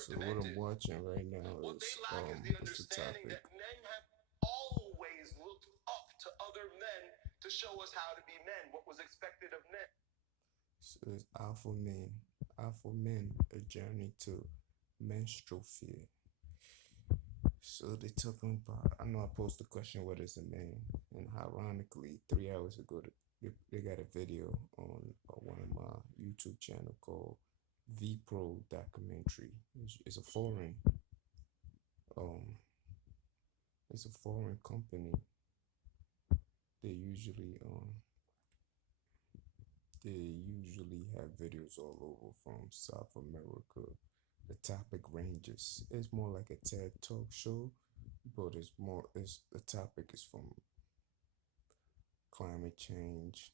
So what I'm watching right now What they is lack is the what's the understanding topic? that men have always looked up to other men to show us how to be men, what was expected of men. So it's Alpha Men, a journey to menstrual fear. So they're talking about. I know I posted a question, what is a man? And ironically, 3 hours ago, they got a video on one of my YouTube channel called V Pro documentary. It's a um, it's a foreign company. They usually have videos all over from South America. The topic ranges. It's more like a TED talk show, but it's the topic is from climate change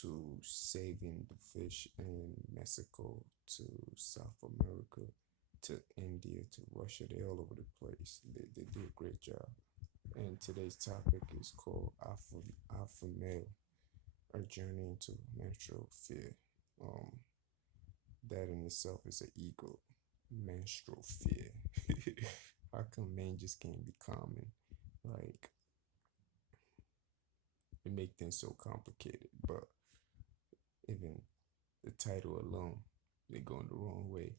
to saving the fish in Mexico to South America to India to Russia. They're all over the place. They do a great job. And today's topic is called Alpha Male, a journey into menstrual fear. Um, that in itself is an ego. Menstrual fear. How come men just can't be common? Like it make things so complicated, but even the title alone, they're going the wrong way.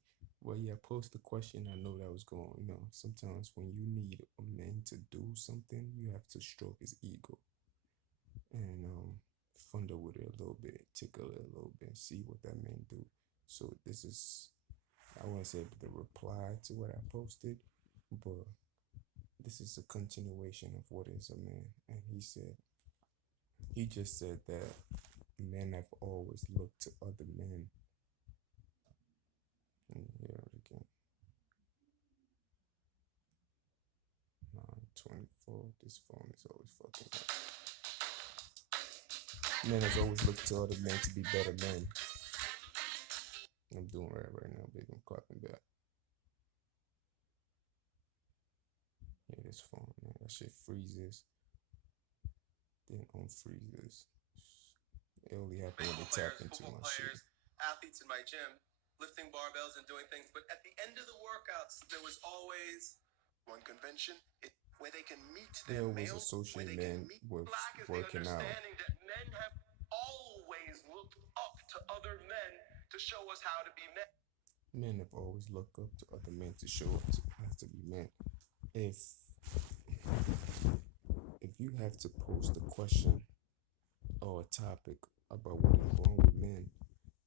Well, yeah, post the question. I know that was going. Sometimes when you need a man to do something, you have to stroke his ego and fondle with it a little bit, tickle it a little bit, see what that man do. So this is, I want to say the reply to what I posted, but this is a continuation of what is a man. And he just said that men have always looked to other men. Let me hear it again. 9:24. This phone is always fucking up. Men has always looked to other men to be better men. I'm doing right now, baby. I'm clapping back. Yeah, this phone, man. That shit freezes, then unfreezes. It only happens when they tap into Football my shit. players, athletes in my gym, lifting barbells and doing things. But at the end of the workouts, there was always one convention where they can meet They their always male, where associate they can men meet. with Lack is the working out. understanding that men have always looked up to other men to show us how to be men. Men have always looked up to other men to show up to, has to be men. If you have to post a question or a topic about what is wrong with men,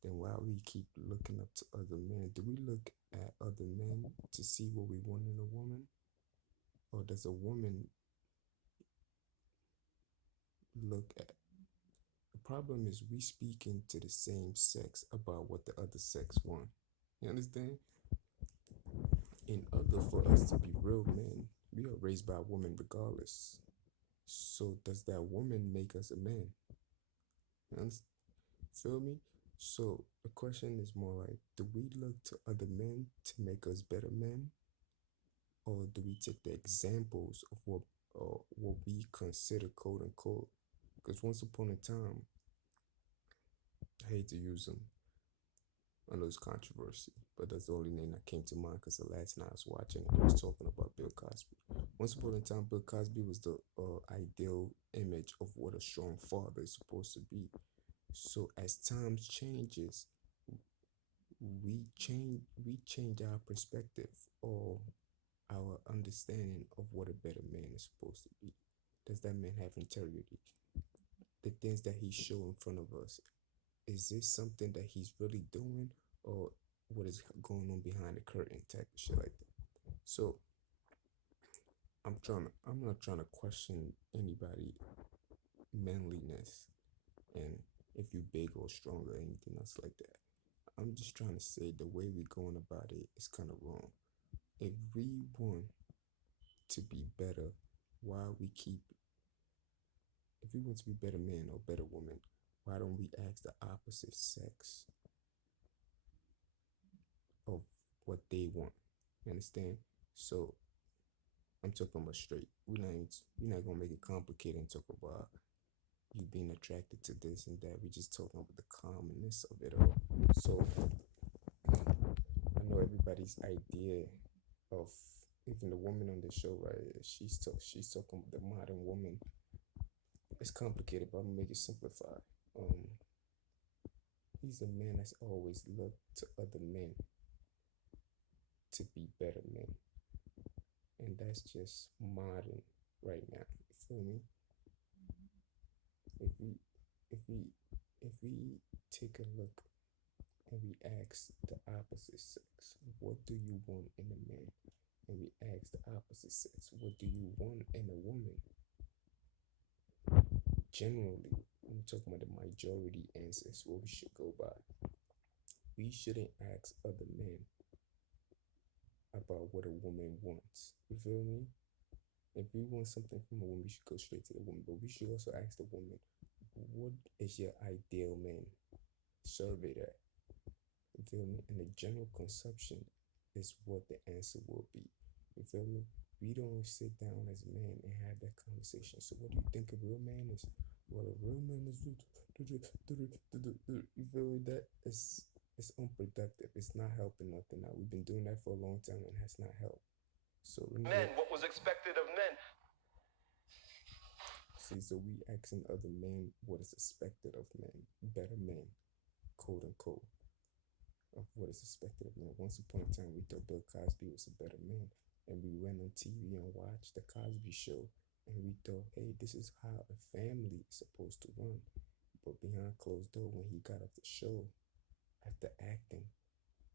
then why we keep looking up to other men? Do we look at other men to see what we want in a woman? Or does a woman look at the problem is we speaking to the same sex about what the other sex want. You understand? In order for us to be real men, we are raised by a woman regardless. So does that woman make us a man? You feel me? So the question is more like, do we look to other men to make us better men, or do we take the examples of what we consider quote unquote? Because once upon a time, I hate to use them. I know it's controversy, but that's the only name that came to mind because the last night I was watching it, I was talking about Bill Cosby. Once upon a time, Bill Cosby was the ideal image of what a strong father is supposed to be. So as times changes, we change our perspective or our understanding of what a better man is supposed to be. Does that man have integrity? The things that he show in front of us, is this something that he's really doing, or what is going on behind the curtain type of shit like that? So I'm not trying to question anybody manliness and if you big or strong or anything else like that. I'm just trying to say the way we're going about it is kind of wrong. If we want to be better, why we keep if we want to be better men or better women, why don't we ask the opposite sex of what they want? You understand? So I'm talking about straight. We're not gonna make it complicated and talk about you being attracted to this and that. We're just talking about the commonness of it all. So I know everybody this idea of even the woman on the show, right? She's talking the modern woman. It's complicated, but I'm gonna make it simplified. Um, he's a man that's always looked to other men to be better men, and that's just modern right now. You feel me? If we if we if we take a look and we ask the opposite sex, what do you want in a man? And we ask the opposite sex, what do you want in a woman? Generally, I'm talking about the majority answers, what we should go by. We shouldn't ask other men about what a woman wants. You feel me? If we want something from a woman, we should go straight to the woman. But we should also ask the woman, what is your ideal man? Survey that. You feel me? And the general consumption is what the answer will be. You feel me? We don't sit down as men and have that conversation. So what do you think a real man is? Well, a real man is you feel me? That is it's unproductive. It's not helping nothing out. We've been doing that for a long time and it has not helped. So Men, what was expected of men? see, so we asking other men what is expected of men, better men, quote unquote, of what is expected of men. Once upon a time, we thought Bill Cosby was a better man, and we went on TV and watched the Cosby Show, and we thought, hey, this is how a family is supposed to run. But behind closed door, when he got off the show, after acting,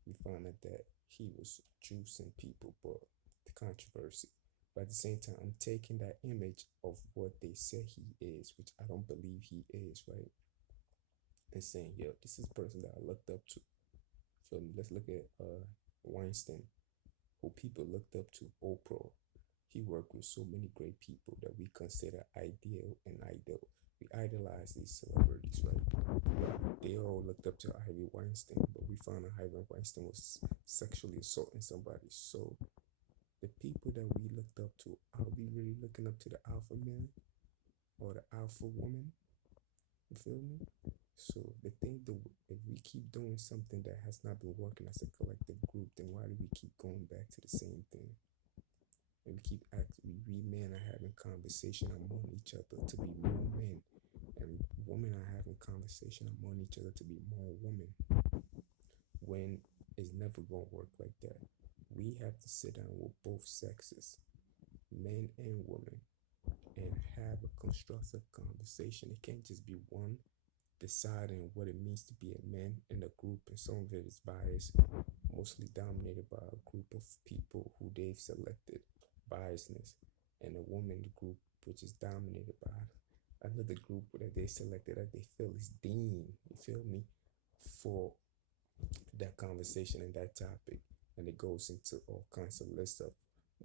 we found out that he was juicing people, but the controversy. But at the same time, I'm taking that image of what they say he is, which I don't believe he is, right? And saying, yo, this is a person that I looked up to. So let's look at Weinstein, who people looked up to. Oprah. He worked with so many great people that we consider ideal and idol. We idolize these celebrities, right? They all looked up to Harvey Weinstein, but we found out Harvey Weinstein was sexually assaulting somebody. So the people that we looked up to, are we really looking up to the alpha man or the alpha woman? You feel me? So the thing, if we keep doing something that has not been working as a collective group, then why do we keep going back to the same thing? And we keep acting, we men are having conversation among each other to be more men, and women are having conversation among each other to be more women. When it's never gonna work like that. We have to sit down with both sexes, men and women, and have a constructive conversation. It can't just be one deciding what it means to be a man in a group, and some of it is biased, mostly dominated by a group of people who they've selected, biasness, and a woman group which is dominated by another group that they selected that they feel is deemed, you feel me, for that conversation and that topic. And it goes into all kinds of lists of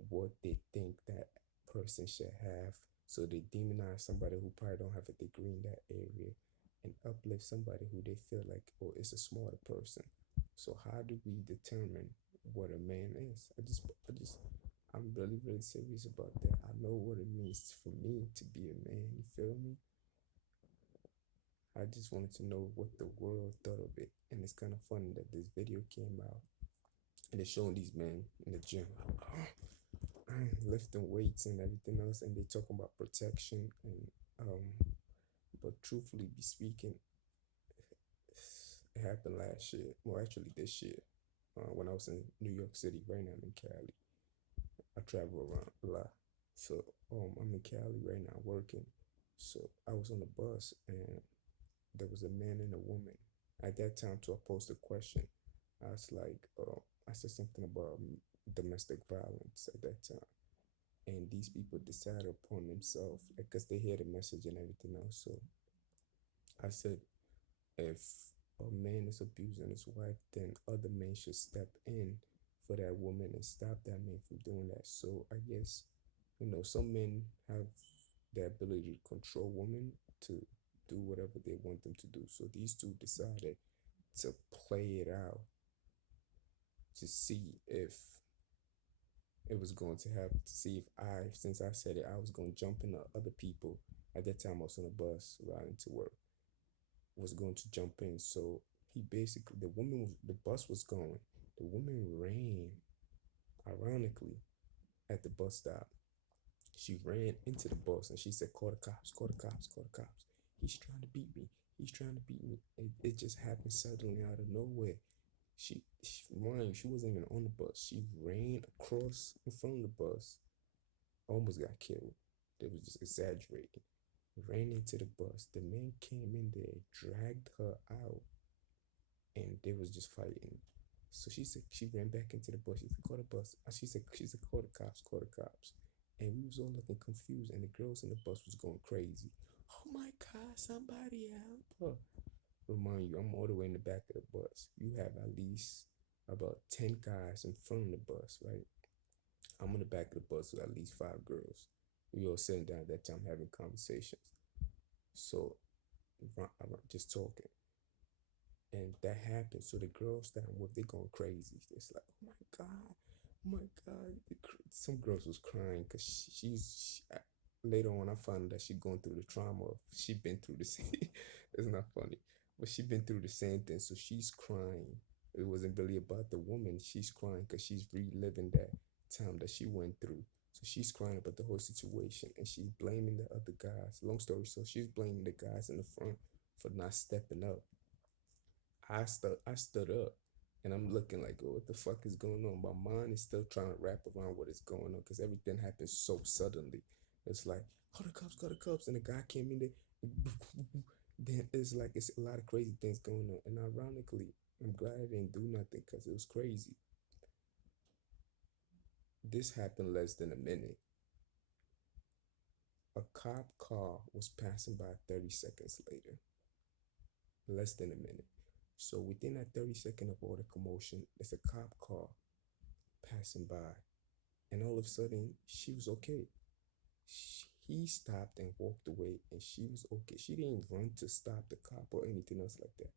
what they think that person should have. So they demonize somebody who probably don't have a degree in that area and uplift somebody who they feel like, oh, is a smarter person. So how do we determine what a man is? I'm really, really serious about that. I know what it means for me to be a man. You feel me? I just wanted to know what the world thought of it. And it's kind of funny that this video came out and they're showing these men in the gym lifting weights and everything else, and they talking about protection and but truthfully be speaking, it happened last year. Well, actually this year, when I was in New York City. Right now I'm in Cali. I travel around a lot, so I'm in Cali right now working. So I was on the bus and there was a man and a woman. At that time, to pose the question, I was like, I said something about domestic violence at that time. And these people decided upon themselves because they hear the message and everything else. So I said, if a man is abusing his wife, then other men should step in for that woman and stop that man from doing that. So I guess, some men have the ability to control women to do whatever they want them to do. So these two decided to play it out to see if it was going to happen, to see if since I said it, I was going to jump in other people. At that time, I was on a bus riding to work, was going to jump in. So he basically, the bus was going. The woman ran Ironically, at the bus stop, she ran into the bus and she said, "Call the cops, call the cops, call the cops. He's trying to beat me. He's trying to beat me." It just happened suddenly out of nowhere. Mind you, she wasn't even on the bus. She ran across in front of the bus, almost got killed. They was just exaggerating. Ran into the bus. The man came in there, dragged her out, and they was just fighting. So she said she ran back into the bus. She said, "Call the bus." She said, "Call the cops, call the cops." And we was all looking confused, and the girls in the bus was going crazy. "Oh my God, somebody help her!" Remind you, I'm all the way in the back of the bus. You have at least about 10 guys in front of the bus, right? I'm in the back of the bus with at least 5 girls. We all sitting down at that time having conversations. So I'm just talking. And that happened. So the girls that I'm with, they going crazy. It's like, "Oh my God, oh my God." Some girls was crying because later on, I found that she going through the trauma. She been through the same. It's not funny, but she been through the same thing. So she's crying. It wasn't really about the woman. She's crying because she's reliving that time that she went through. So she's crying about the whole situation and she's blaming the other guys. Long story short, she's blaming the guys in the front for not stepping up. I stood up and I'm looking like, "Oh, what the fuck is going on?" My mind is still trying to wrap around what is going on because everything happened so suddenly. It's like, "Call the cops, call the cops," and the guy came in there. Then it's like it's a lot of crazy things going on. And ironically, I'm glad I didn't do nothing because it was crazy. This happened less than a minute. A cop car was passing by 30 seconds later. Less than a minute. So within that 30 second of all the commotion, there's a cop car passing by, and all of a sudden she was okay. He stopped and walked away, and she was okay. She didn't run to stop the cop or anything else like that.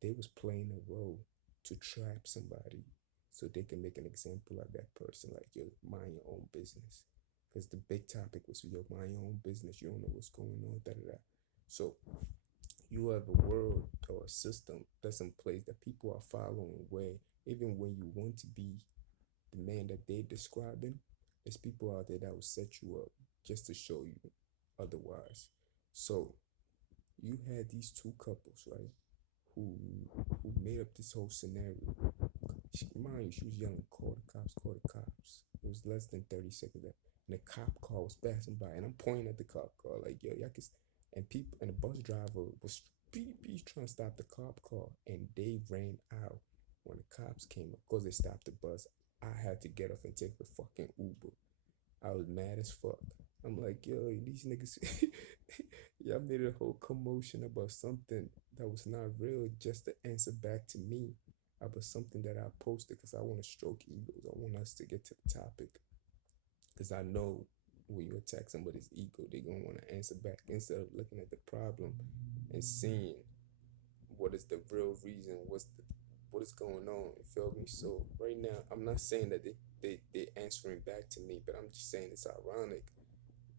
They was playing a role to trap somebody so they can make an example of that person. Like, yo, mind your own business. Because the big topic was, yo, mind your own business. You don't know what's going on. Da da da. So you have a world or a system that's in place that people are following where even when you want to be the man that they're describing, there's people out there that will set you up just to show you otherwise. So you had these two couples, right? Who who made up this whole scenario. Mind you, she was yelling, "Call the cops, call the cops." It was less than 30 seconds left. And the cop car was passing by. And I'm pointing at the cop car, like, "Yo, y'all can." And people, and the bus driver was trying to stop the cop car. And they ran out when the cops came. Of course, they stopped the bus. I had to get off and take the fucking Uber. I was mad as fuck. I'm like, "Yo, these niggas," y'all made a whole commotion about something that was not real just to answer back to me about something that I posted because I want to stroke egos. I want us to get to the topic because I know when you attack somebody's ego, they're going to want to answer back instead of looking at the problem and seeing what is the real reason, what is going on. You feel me? So right now, I'm not saying that they answering back to me, but I'm just saying it's ironic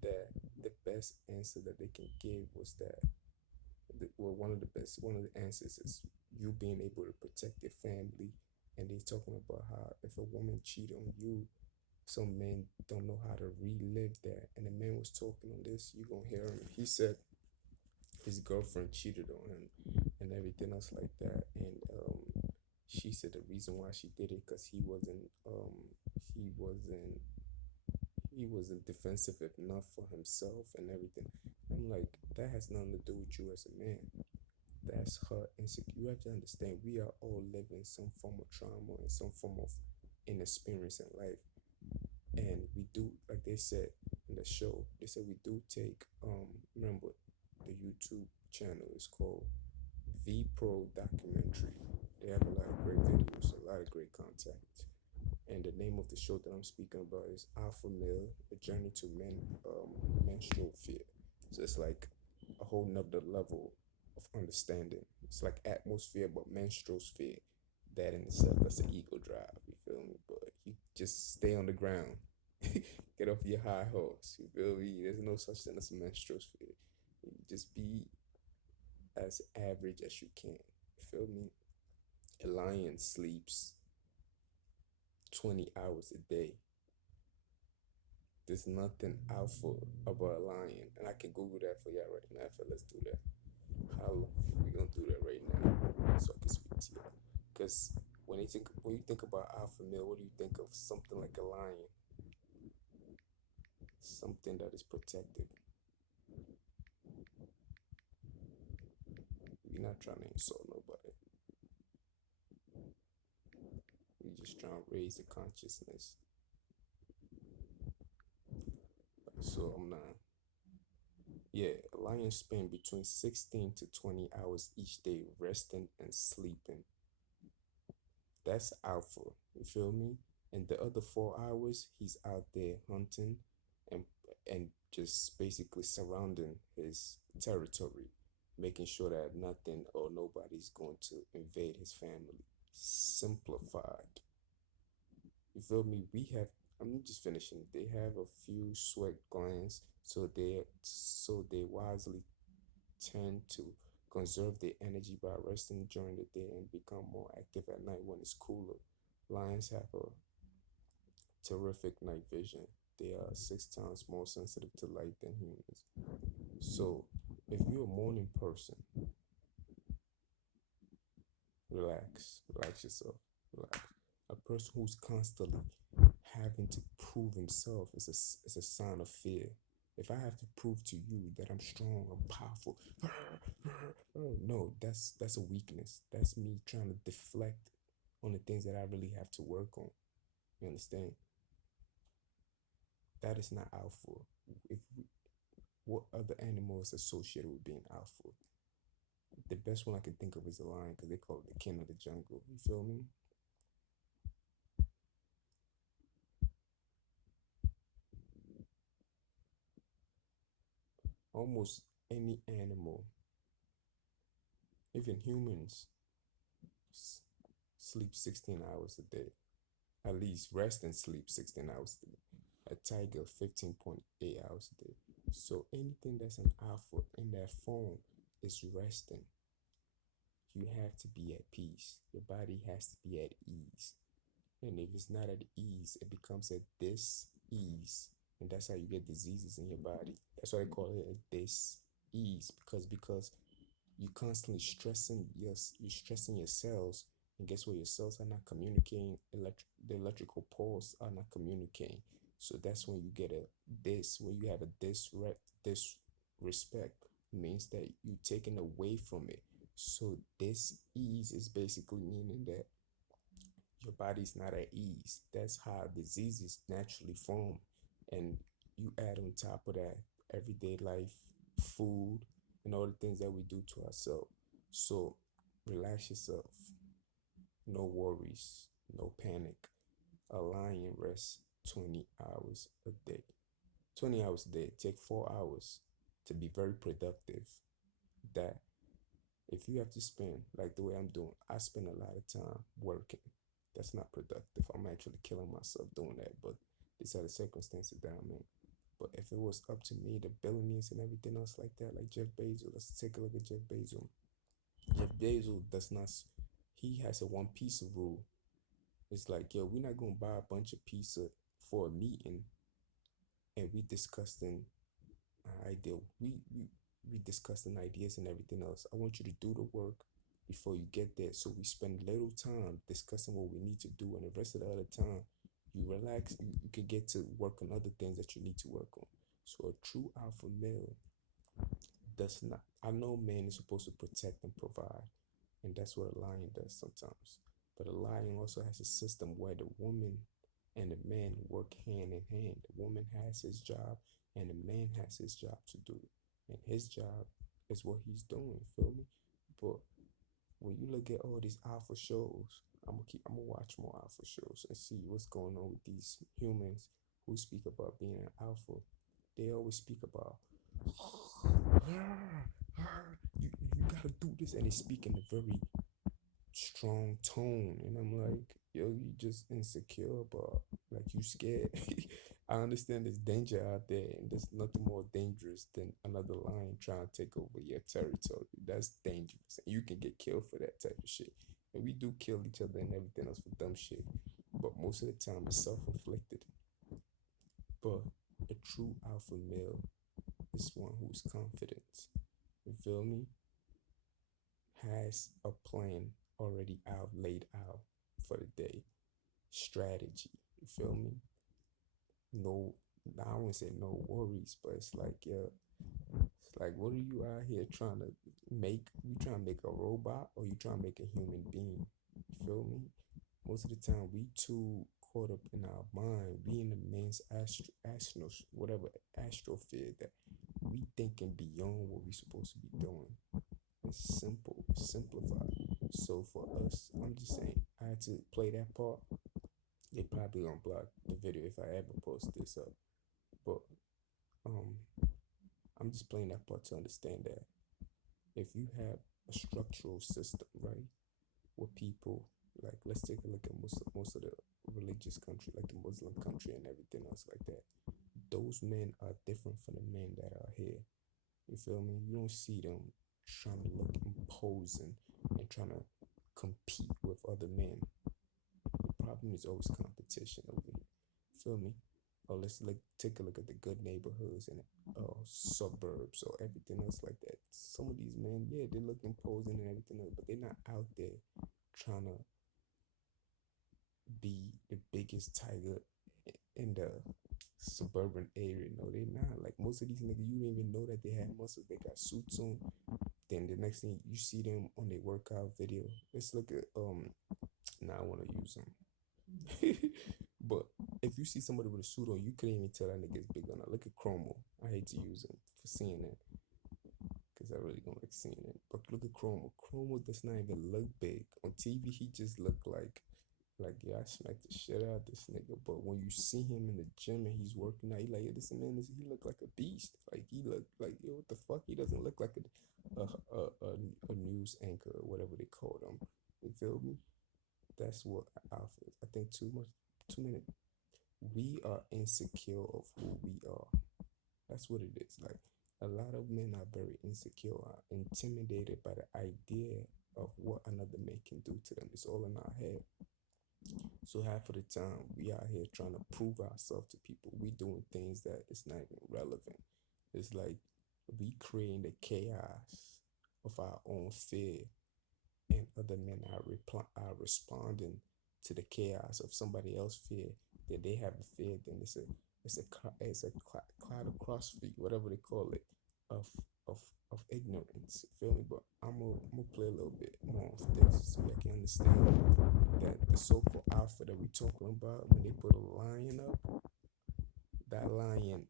that the best answer that they can give was that one of the answers is you being able to protect your family. And they talking about how if a woman cheat on you, some men don't know how to relive that. And the man was talking on this, you gonna hear him. He said his girlfriend cheated on him and everything else like that. And she said the reason why she did it because he wasn't he wasn't defensive enough for himself and everything. I'm like, that has nothing to do with you as a man. That's her insecure. You have to understand we are all living some form of trauma and some form of inexperience in life. And we do, like they said in the show, they said we do take remember the YouTube channel is called V Pro Documentary. They have a lot of great videos, a lot of great content. And the name of the show that I'm speaking about is Alpha Male: A Journey to Menstrual Fear. So it's like a whole nother level of understanding. It's like atmosphere, but menstrual sphere. That in itself, that's an ego drive. You feel me? But you just stay on the ground, get off your high horse. You feel me? There's no such thing as a menstrual sphere. You just be as average as you can. You feel me? A lion sleeps 20 hours a day. There's nothing alpha about a lion. And I can Google that for y'all right now. Let's do that. Holla. We're gonna do that right now. So I can speak to y'all. Because when you think about alpha male, what do you think of? Something like a lion. Something that is protected. We're not trying to insult nobody. We're just trying to raise the consciousness. So I'm not. Yeah, lions spend between 16 to 20 hours each day resting and sleeping. That's alpha. You feel me? And the other 4 hours, he's out there hunting and and just basically surrounding his territory, making sure that nothing or nobody's going to invade his family. Simplified. You feel me? I'm just finishing. They have a few sweat glands, so they wisely tend to conserve their energy by resting during the day and become more active at night when it's cooler. Lions have a terrific night vision. They are 6 times more sensitive to light than humans. So, if you're a morning person, relax yourself, relax. A person who's constantly having to prove himself is a sign of fear. If I have to prove to you that I'm strong, I'm powerful, no, that's a weakness. That's me trying to deflect on the things that I really have to work on. You understand? That is not alpha. If we, what other animal is associated with being alpha? The best one I can think of is the lion because they call it the king of the jungle. You feel me? Almost any animal, even humans, s- sleep 16 hours a day. At least rest and sleep 16 hours a day. A tiger, 15.8 hours a day. So anything that's an alpha in that form is resting. You have to be at peace. Your body has to be at ease. And if it's not at ease, it becomes a dis-ease. And that's how you get diseases in your body. That's why they call it a dis-ease. Because you constantly you're stressing your cells, and guess what? Your cells are not communicating. The electrical pulse are not communicating. So that's when you get a this. When you have a disrespect, means that you're taken away from it. So this ease is basically meaning that your body's not at ease. That's how diseases naturally form. And you add on top of that everyday life, food, and all the things that we do to ourselves. So relax yourself. No worries, no panic. A lion rests 20 hours a day. 20 hours a day. Take 4 hours to be very productive. That if you have to spend, like the way I'm doing, I spend a lot of time working. That's not productive. I'm actually killing myself doing that, but these are the circumstances that I'm in. But if it was up to me, the billionaires and everything else like that, like Jeff Bezos, let's take a look at Jeff Bezos. Jeff Bezos does not, he has a one pizza rule. It's like, yo, we're not gonna buy a bunch of pizza for a meeting and we discussing idea. We discussing ideas and everything else. I want you to do the work before you get there. So we spend little time discussing what we need to do, and the rest of the other time, you relax. You can get to work on other things that you need to work on. So a true alpha male does not. I know man is supposed to protect and provide, and that's what a lion does sometimes. But a lion also has a system where the woman and the man work hand in hand. The woman has his job and the man has his job to do. And his job is what he's doing, feel me? But when you look at all these alpha shows, I'm gonna watch more alpha shows and see what's going on with these humans who speak about being an alpha. They always speak about you gotta do this, and they speak in a very strong tone, and I'm like, yo, you just insecure, but like you scared. I understand there's danger out there, and there's nothing more dangerous than another lion trying to take over your territory. That's dangerous, and you can get killed for that type of shit. And we do kill each other and everything else for dumb shit, but Most of the time, it's self-inflicted. But a true alpha male is one who's confident. You feel me? Has a plan already out, laid out for the day. Strategy. You feel me? No, I wouldn't say no worries, but it's like, yeah, it's like, what are you out here trying to make? You trying to make a robot or you trying to make a human being? You feel me? Most of the time, we too caught up in our mind. We in the man's whatever astrosphere that we thinking beyond what we supposed to be doing. It's simple, simplified. So for us, I'm just saying, I had to play that part. They probably gonna block the video if I ever post this up. But um, I'm just playing that part to understand that if you have a structural system, right, where people like, let's take a look at most of the religious country, like the Muslim country and everything else like that. Those men are different from the men that are here. You feel me? You don't see them trying to look imposing and trying to compete with other men. The problem is always competition over here. Feel me? Or let's take a look at the good neighborhoods and suburbs or everything else like that. Some of these men, yeah, they look imposing and everything else, but they're not out there trying to be the biggest tiger in the suburban area. No, they're not. Like most of these niggas, you didn't even know that they had muscles. They got suits on. Then the next thing you see them on their workout video. Let's look at now I want to use them. But if you see somebody with a suit on, you couldn't even tell that nigga's big or not. Look at Chromo. I hate to use him for seeing it because I really don't like seeing it. But look at Chromo. Chromo does not even look big on TV. He just looked like, yeah, I smacked the shit out of this nigga. But when you see him in the gym and he's working out, he like, yeah, this man he look like a beast. Like he look like, yo, what the fuck? He doesn't look like a news anchor or whatever they call them. You feel me? That's what alpha is. I think too many. We are insecure of who we are. That's what it is. Like a lot of men are very insecure, are intimidated by the idea of what another man can do to them. It's all in our head. So half of the time we out here trying to prove ourselves to people. We doing things that it's not even relevant. It's like we creating the chaos of our own fear, and other men are responding to the chaos of somebody else's fear. That they have a fear, then it's a cloud across feet, whatever they call it, of of of ignorance. Feel me? But I'm gonna play a little bit more of this so you can understand that the so-called alpha that we talking about, when they put a lion up, that lion,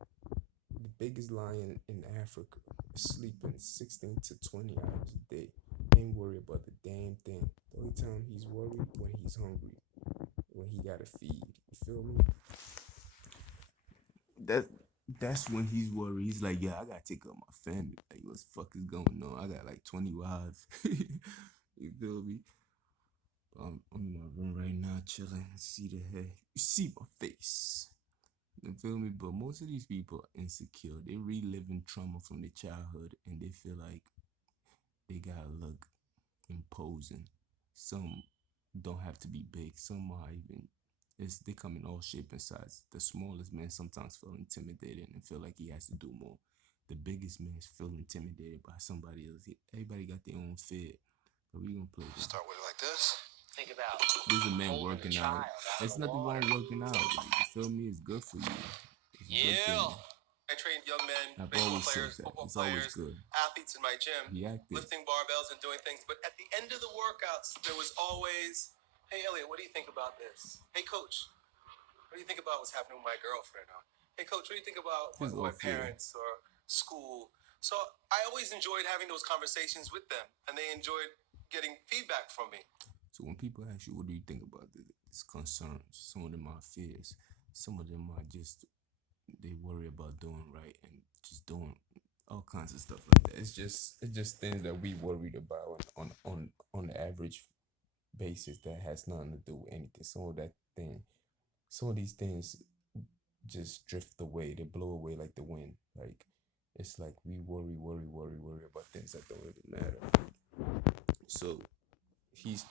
the biggest lion in Africa, is sleeping 16 to 20 hours a day. Ain't worried about the damn thing. The only time he's worried when he's hungry, when he gotta feed. You feel me? That that's when he's worried. He's like, yeah, I gotta take care of my family. Like, what the fuck is going on? I got like 20 wives. You feel me? I'm in my room right now, chilling. See the head. You see my face. You feel me? But most of these people are insecure. They reliving trauma from their childhood, and they feel like they gotta look imposing. Some don't have to be big. Some are even they come in all shape and size. The smallest man sometimes feel intimidated and feel like he has to do more. The biggest man feel intimidated by somebody else. Everybody got their own fear. But we gonna play this. Start with it like this. Think about This is a man holding a working child out. out There's of the nothing wrong water. with working out. Like, you feel me? It's good for you. It's a good Yeah. thing. I trained young men, I've baseball always said players, that. football It's always players, good. athletes in my gym, Be active. lifting barbells and doing things. But at the end of the workouts, there was always, hey, Elliot, what do you think about this? Hey, coach, what do you think about what's happening with my girlfriend? Or, hey, coach, what do you think about This is my all fear. parents or school? So I always enjoyed having those conversations with them, and they enjoyed getting feedback from me. So when people ask you, what do you think about these concerns? Some of them are fears. Some of them are just, they worry about doing right and just doing all kinds of stuff like that. It's just things that we worried about on the average basis that has nothing to do with anything. Some of these things just drift away. They blow away like the wind. Like it's like we worry about things that don't really matter. So he's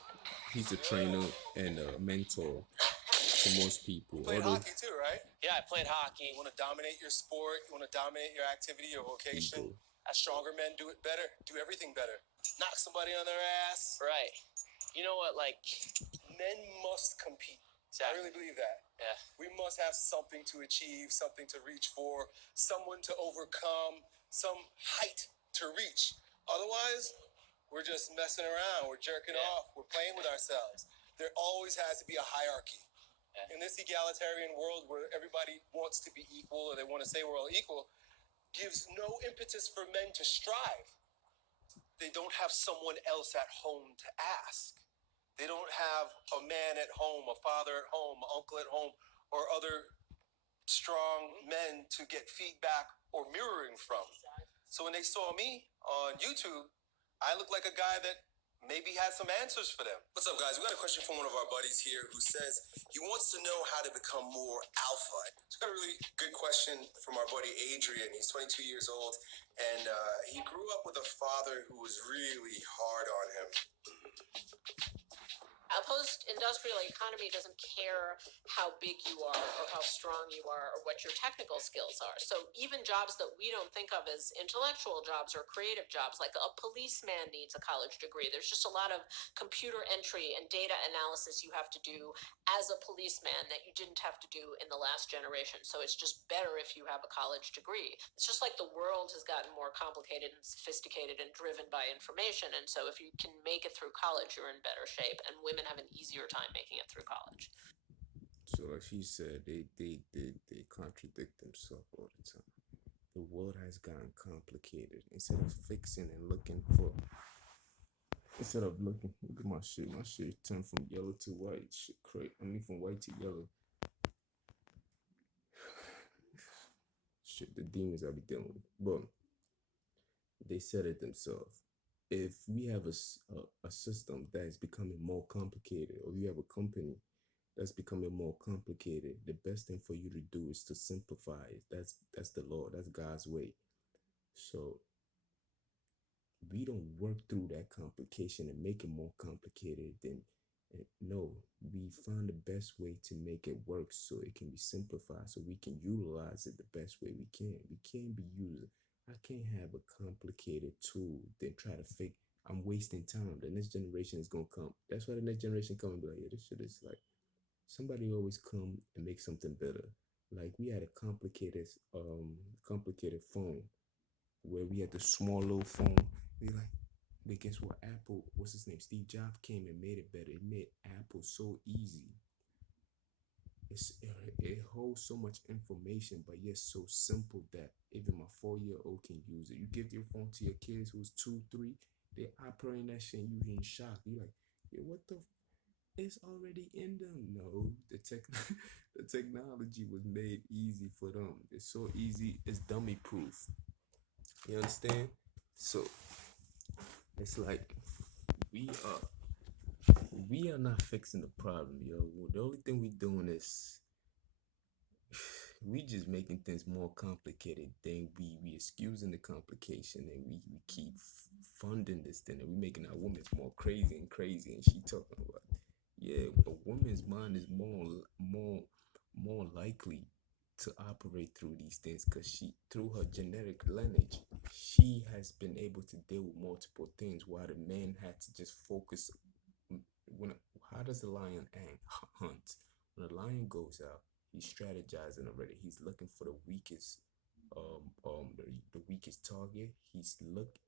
a trainer and a mentor to most people. You played Although hockey too, right? Yeah, I played hockey. You want to dominate your sport. You want to dominate your activity, your vocation. ego. As stronger men do it better. Do everything better. Knock somebody on their ass. Right. You know what? Like, men must compete. Exactly. I really believe that. Yeah. We must have something to achieve, something to reach for, someone to overcome, some height to reach. Otherwise, we're just messing around. We're jerking off. We're playing with ourselves. There always has to be a hierarchy. In this egalitarian world where everybody wants to be equal or they want to say we're all equal, gives no impetus for men to strive. They don't have someone else at home to ask. They don't have a man at home, a father at home, an uncle at home, or other strong men to get feedback or mirroring from. So when they saw me on YouTube, I looked like a guy that maybe had some answers for them. What's up, guys? We got a question from one of our buddies here who says he wants to know how to become more alpha. It's got a really good question from our buddy Adrian. He's 22 years old, and he grew up with a father who was really hard on him. A post-industrial economy doesn't care how big you are or how strong you are or what your technical skills are. So even jobs that we don't think of as intellectual jobs or creative jobs, like a policeman needs a college degree. There's just a lot of computer entry and data analysis you have to do as a policeman that you didn't have to do in the last generation. So it's just better if you have a college degree. It's just like the world has gotten more complicated and sophisticated and driven by information. And so if you can make it through college, you're in better shape. And women have an easier time making it through college. So like she said, they contradict themselves all the time. The world has gotten complicated. Instead of looking, look at my shit turned from yellow to white. Shit, crazy. I mean, from white to yellow. Shit, the demons I be dealing with. But they said it themselves. If we have a system that is becoming more complicated, or you have a company that's becoming more complicated, the best thing for you to do is to simplify it. That's the law. That's God's way. So we don't work through that complication and make it more complicated. Then no, we find the best way to make it work so it can be simplified, so we can utilize it the best way we can. We can't be using. I can't have a complicated tool then try to fake. I'm wasting time. The next generation is gonna come. That's why the next generation come and be like, yeah, this shit is like somebody always come and make something better. Like we had a complicated phone where we had the small little phone. We like, but guess what? Apple, what's his name? Steve Jobs came and made it better. It made Apple so easy. It holds so much information, but yet so simple that even my 4-year-old can use it. You give your phone to your kids who's 2, 3, they operating that shit, and you in shock. You like, yeah, what the? It's already in them. No, the technology was made easy for them. It's so easy. It's dummy proof. You understand? So it's like we are not fixing the problem, yo. The only thing we doing is we just making things more complicated. Then we excusing the complication, and we keep funding this thing, and we making our women more crazy and crazy. And she talking about, yeah, a woman's mind is more likely to operate through these things because she, through her genetic lineage, she has been able to deal with multiple things, while the man had to just focus. When how does a lion hunt? When a lion goes out, he's strategizing already. He's looking for the weakest, the weakest target. He's look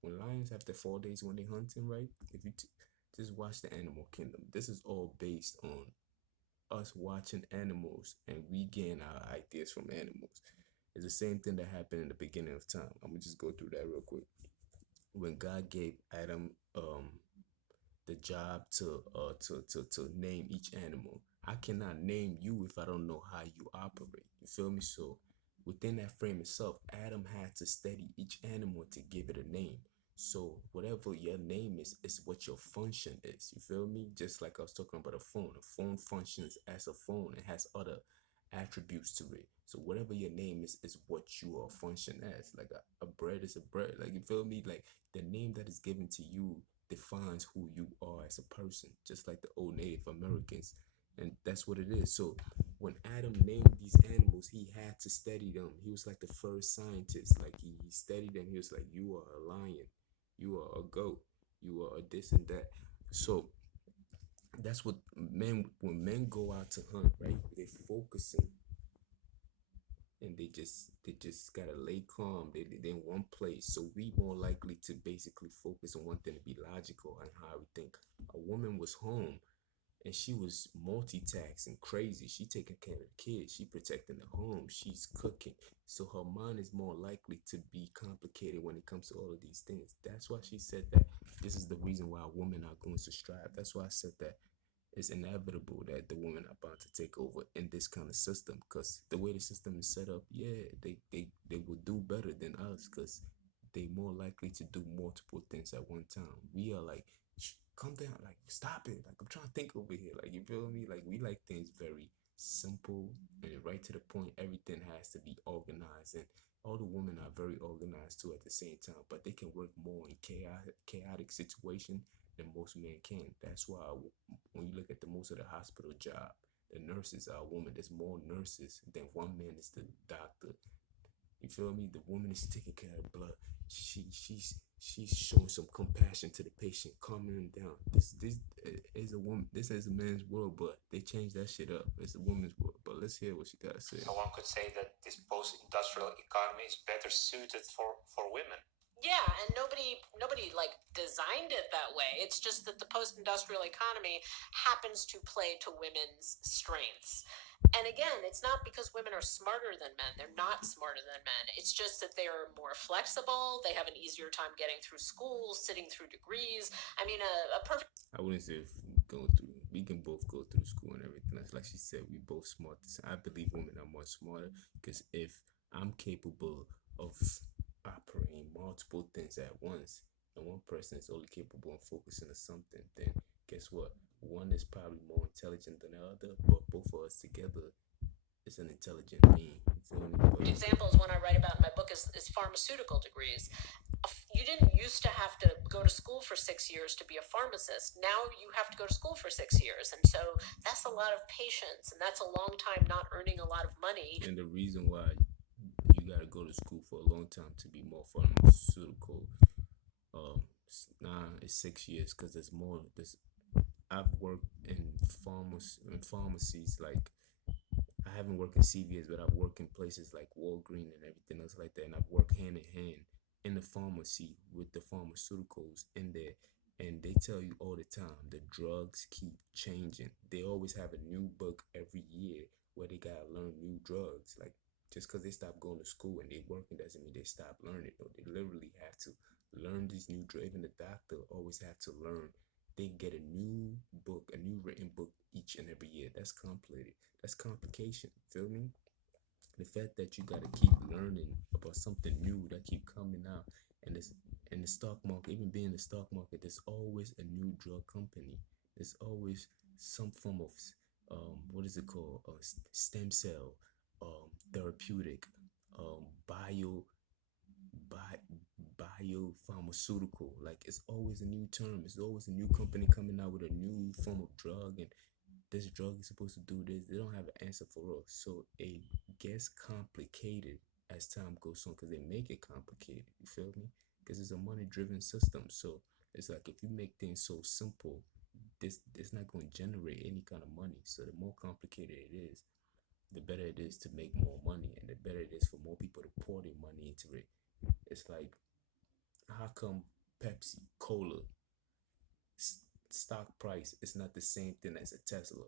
when lions have their 4 days when they hunting, right? If you just watch the animal kingdom, this is all based on us watching animals and we gain our ideas from animals. It's the same thing that happened in the beginning of time. I'm gonna just go through that real quick. When God gave Adam the job to name each animal, I cannot name you if I don't know how you operate. You feel me? So within that frame itself, Adam had to study each animal to give it a name. So whatever your name is what your function is. You feel me? Just like I was talking about a phone. A phone functions as a phone. It has other attributes to it. So whatever your name is what you are function as. Like a bread is a bread. Like you feel me? Like the name that is given to you defines who you are as a person. Just like the old Native Americans, and that's what it is. So when Adam named these animals, he had to study them. He was like the first scientist. Like he studied them. He was like, you are a lion, you are a goat, you are a this and that. So that's what men, when men go out to hunt, right? They focusing, and they just gotta lay calm. They in one place. So we more likely to basically focus on one thing, to be logical on how we think. A woman was home and she was multitasking crazy. She taking care of the kids, she protecting the home, she's cooking. So her mind is more likely to be complicated when it comes to all of these things. That's why she said that this is the reason why women are going to strive. That's why I said that it's inevitable that the women are about to take over in this kind of system, because the way the system is set up, yeah, they will do better than us, because they more likely to do multiple things at one time. We are like, calm down, like stop it, like I'm trying to think over here, like you feel me, like we like things very simple and right to the point. Everything has to be organized, and all the women are very organized too at the same time, but they can work more in chaotic situation than most men can. That's why when you look at the most of the hospital job, the nurses are women. There's more nurses than one man is the doctor. You feel me? The woman is taking care of blood. She's showing some compassion to the patient, calming him down. This is a woman. This is a man's world, but they changed that shit up. It's a woman's world. But let's hear what she gotta say. So one could say that this post-industrial economy is better suited for women. Yeah, and nobody like designed it that way. It's just that the post-industrial economy happens to play to women's strengths. And again, it's not because women are smarter than men. They're not smarter than men. It's just that they're more flexible. They have an easier time getting through school, sitting through degrees. I mean, a perfect. I wouldn't say if going through. We can both go through school and everything. That's like she said. We both smart. I believe women are much smarter, because if I'm capable of operating multiple things at once, and one person is only capable of focusing on something, then guess what? One is probably more intelligent than the other, but both of us together is an intelligent being. You feel me? But Examples one I write about in my book is pharmaceutical degrees. You didn't used to have to go to school for 6 years to be a pharmacist. Now you have to go to school for 6 years. And so that's a lot of patience, and that's a long time not earning a lot of money. and the reason why you gotta go to school for a long time to be more pharmaceutical, nah, it's 6 years, because there's more. I've worked in pharmacies, like I haven't worked in CVS, but I've worked in places like Walgreens and everything else like that, and I've worked hand in hand in the pharmacy with the pharmaceuticals in there, and they tell you all the time the drugs keep changing. They always have a new book every year where they gotta learn new drugs. Like just because they stop going to school and they working doesn't mean they stop learning. No, they literally have to learn these new drugs. Even the doctor always have to learn. They get a new book, a new written book each and every year. That's complicated. That's complication. Feel me? The fact that you gotta keep learning about something new that keep coming out, and this in the stock market, even being in the stock market, there's always a new drug company. There's always some form of what is it called? Stem cell, therapeutic, bio bi- biopharmaceutical. Like it's always a new term. It's always a new company coming out with a new form of drug, and this drug is supposed to do this. They don't have an answer for us, so it gets complicated as time goes on, because they make it complicated. You feel me? Because it's a money-driven system. So it's like if you make things so simple, this it's not going to generate any kind of money. So the more complicated it is, the better it is to make more money, and the better it is for more people to pour their money into it. It's like, how come Pepsi Cola stock price is not the same thing as a Tesla?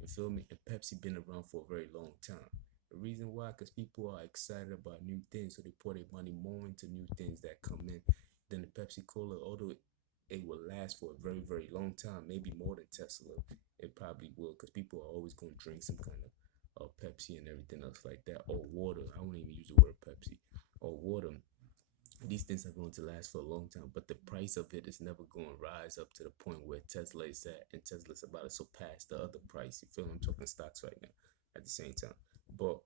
You feel me? And Pepsi been around for a very long time. The reason why, because people are excited about new things, so they pour their money more into new things that come in than the Pepsi Cola. Although it will last for a very, very long time, maybe more than Tesla. It probably will, because people are always going to drink some kind of Pepsi and everything else like that, or water. I won't even use the word Pepsi, or water. These things are going to last for a long time, but the price of it is never going to rise up to the point where Tesla is at, and Tesla's about to surpass the other price. You feel me? I'm talking stocks right now at the same time. But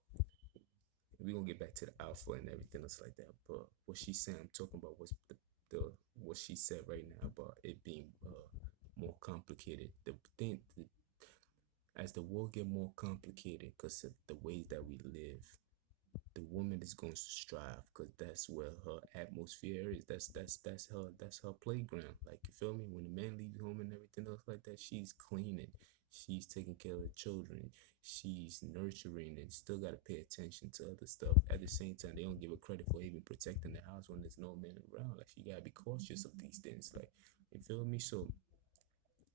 we're gonna get back to the alpha and everything else like that. But what she's saying, I'm talking about what's the what she said right now about it being more complicated. The thing, as the world get more complicated because of the ways that we live, the woman is going to strive because that's where her atmosphere is. That's her playground. Like, you feel me? When the man leaves home and everything else like that, she's cleaning, she's taking care of the children, she's nurturing, and still gotta pay attention to other stuff. At the same time, they don't give her credit for even protecting the house when there's no man around. Like, she gotta be cautious of these things. Like, you feel me? So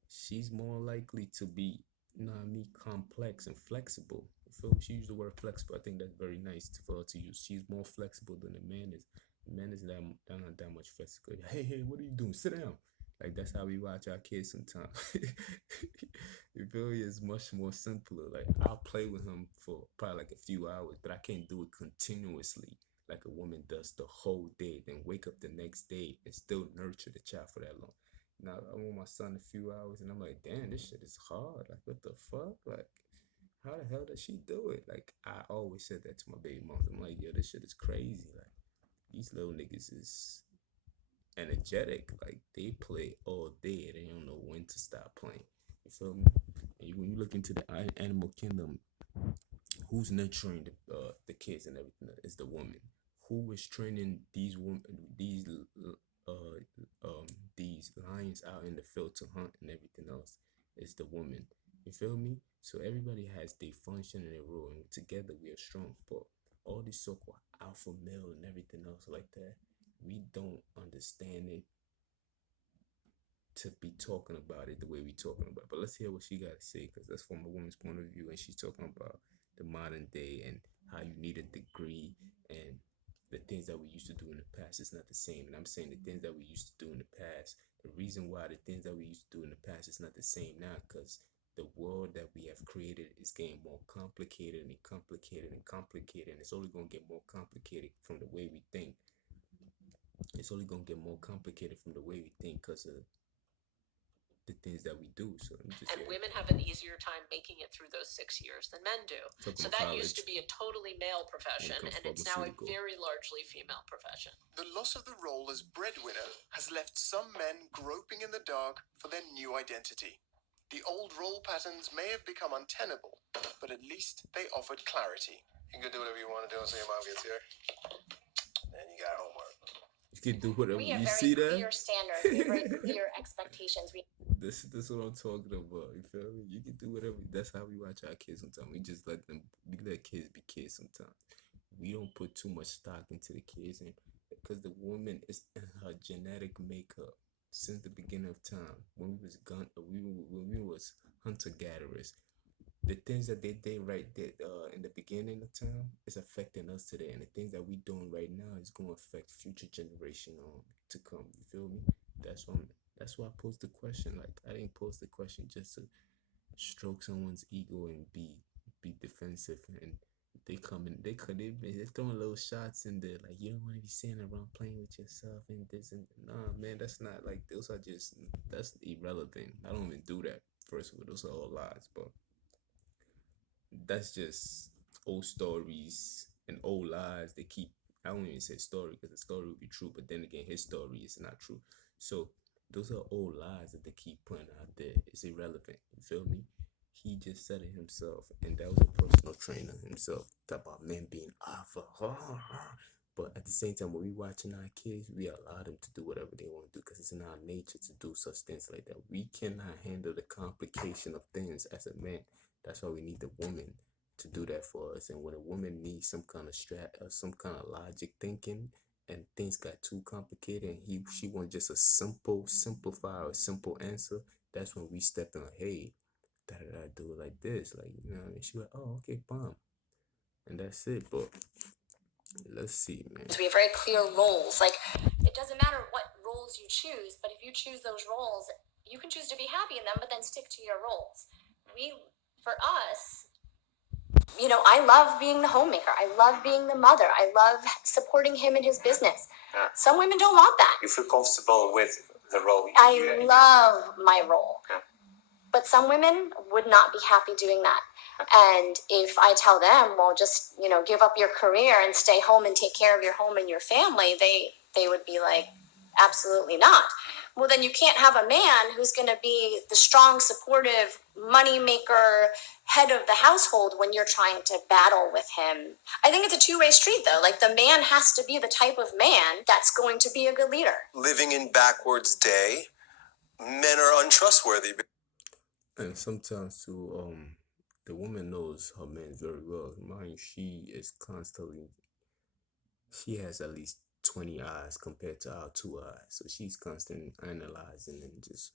she's more likely to be, you know what I mean, complex and flexible. You feel me? She used the word flexible. I think that's very nice for her to use. She's more flexible than a man is. The man is not that much flexible. Hey, what are you doing? Sit down. Like, that's how we watch our kids sometimes. You feel me? It's much more simpler. Like, I'll play with him for probably like a few hours, but I can't do it continuously like a woman does the whole day, then wake up the next day and still nurture the child for that long. Now I'm with my son a few hours, and I'm like, damn, this shit is hard. Like, what the fuck? Like, how the hell does she do it? Like, I always said that to my baby moms. I'm like, yo, this shit is crazy. Like, these little niggas is energetic. Like, they play all day. They don't know when to stop playing. You feel me? And when you look into the animal kingdom, who's nurturing the kids and everything? Is the woman. Who is training these women, uh these lions out in the field to hunt and everything else? Is the woman. You feel me? So everybody has their function and their role, and together we are strong. But all this so-called alpha male and everything else like that, we don't understand it to be talking about it the way we talking about it. But let's hear what she got to say, because that's from a woman's point of view, and she's talking about the modern day and how you need a degree, and the things that we used to do in the past is not the same. And I'm saying the things that we used to do in the past, the reason why the things that we used to do in the past is not the same now, because the world that we have created is getting more complicated and complicated and complicated, and it's only going to get more complicated from the way we think. It's only going to get more complicated from the way we think because of the things that we do. So and women have an easier time making it through those 6 years than men do. So that used to be a totally male profession, and it's now a very largely female profession. The loss of the role as breadwinner has left some men groping in the dark for their new identity. The old role patterns may have become untenable, but at least they offered clarity. You can do whatever you want to do until your mom gets here. And you got homework. You can do whatever. We have you very see clear that? standards. We have very clear expectations. This is what I'm talking about. You feel me? You can do whatever. That's how we watch our kids sometimes. We let kids be kids sometimes. We don't put too much stock into the kids, and because the woman is in her genetic makeup since the beginning of time. When we was hunter gatherers, the things that they did right there in the beginning of time is affecting us today, and the things that we doing right now is going to affect future generation to come. You feel me? That's why I posed the question. Like, I didn't post the question just to stroke someone's ego and be defensive. And they they're throwing little shots in there, like, you don't want to be sitting around playing with yourself and this and nah, man, that's not, like, that's irrelevant. I don't even do that. First of all, those are all lies, but that's just old stories and old lies. They keep, I don't even say story because the story would be true, but then again, his story is not true. So those are old lies that they keep putting out there. It's irrelevant. You feel me? He just said it himself, and that was a personal trainer himself. Talk about men being alpha. But at the same time, when we watching our kids, we allow them to do whatever they want to do because it's in our nature to do such things like that. We cannot handle the complication of things as a man. That's why we need the woman to do that for us. And when a woman needs some kind of some kind of logic thinking, and things got too complicated, and she wants just a simplify or simple answer, that's when we step in. Hey, do it like this, like, you know what I mean? She like, oh, okay, bomb, and that's it. But let's see, man. We have very clear roles. Like, it doesn't matter what roles you choose, but if you choose those roles, you can choose to be happy in them, but then stick to your roles. For us, you know, I love being the homemaker. I love being the mother. I love supporting him in his business. Yeah. Some women don't want that. You feel comfortable with the role? I love my role. Yeah. But some women would not be happy doing that. And if I tell them, well, just, you know, give up your career and stay home and take care of your home and your family, they would be like, absolutely not. Well, then you can't have a man who's going to be the strong, supportive money maker, head of the household when you're trying to battle with him. I think it's a two-way street, though. Like, the man has to be the type of man that's going to be a good leader. Living in backwards day, men are untrustworthy. And sometimes too, the woman knows her man very well. Mind, she has at least 20 eyes compared to our 2 eyes. So she's constantly analyzing and just,